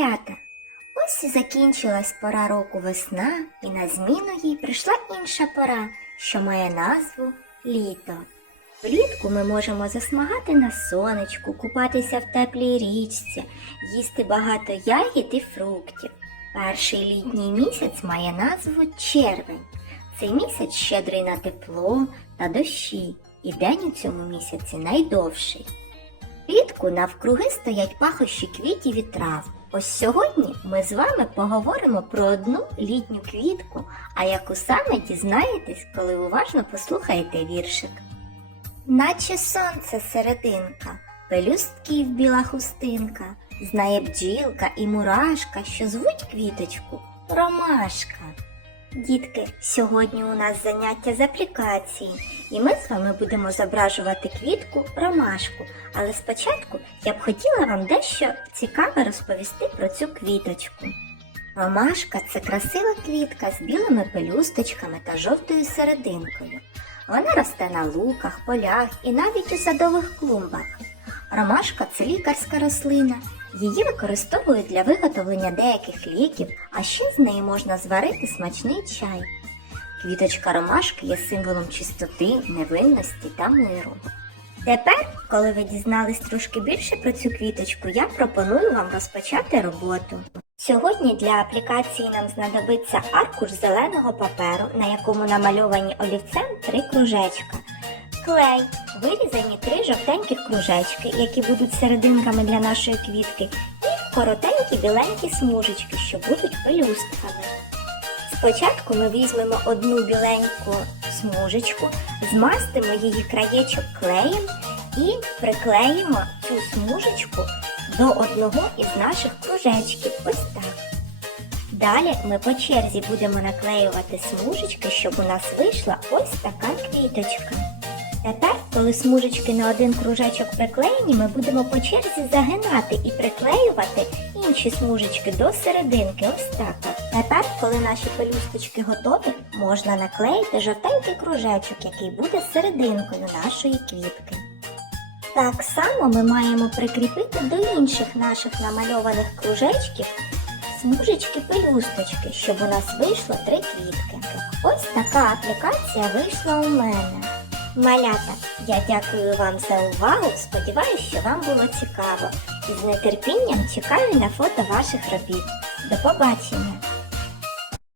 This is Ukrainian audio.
Малята, ось і закінчилась пора року весна, і на зміну їй прийшла інша пора, що має назву літо. Влітку ми можемо засмагати на сонечку, купатися в теплій річці, їсти багато ягід і фруктів. Перший літній місяць має назву червень. Цей місяць щедрий на тепло та дощі, і день у цьому місяці найдовший. Влітку навкруги стоять пахощі квітів і трав. Ось сьогодні ми з вами поговоримо про одну літню квітку, а яку саме дізнаєтесь, коли уважно послухаєте віршик. Наче сонце серединка, пелюстків біла хустинка, знає бджілка і мурашка, що звуть квіточку Ромашка. Дітки, сьогодні у нас заняття з аплікації, і ми з вами будемо зображувати квітку ромашку. Але спочатку я б хотіла вам дещо цікаве розповісти про цю квіточку. Ромашка це красива квітка з білими пелюсточками та жовтою серединкою. Вона росте на луках, полях і навіть у садових клумбах. Ромашка це лікарська рослина. Її використовують для виготовлення деяких ліків, а ще з неї можна зварити смачний чай. Квіточка ромашки є символом чистоти, невинності та миру. Тепер, коли ви дізнались трошки більше про цю квіточку, я пропоную вам розпочати роботу. Сьогодні для аплікації нам знадобиться аркуш зеленого паперу, на якому намальовані олівцем три кружечка. Клей, вирізані три жовтеньких кружечки, які будуть серединками для нашої квітки, і коротенькі біленькі смужечки, що будуть пелюстками. Спочатку ми візьмемо одну біленьку смужечку, змастимо її краєчок клеєм і приклеїмо цю смужечку до одного із наших кружечків. Ось так. Далі ми по черзі будемо наклеювати смужечки, щоб у нас вийшла ось така квіточка. Тепер, коли смужечки на один кружечок приклеєні, ми будемо по черзі загинати і приклеювати інші смужечки до серединки. Ось так. Тепер, коли наші пелюсточки готові, можна наклеїти жовтенький кружечок, який буде серединкою нашої квітки. Так само ми маємо прикріпити до інших наших намальованих кружечків смужечки пелюсточки, щоб у нас вийшло три квітки. Ось така аплікація вийшла у мене. Малята, я дякую вам за увагу. Сподіваюся, що вам було цікаво. І з нетерпінням чекаю на фото ваших робіт. До побачення!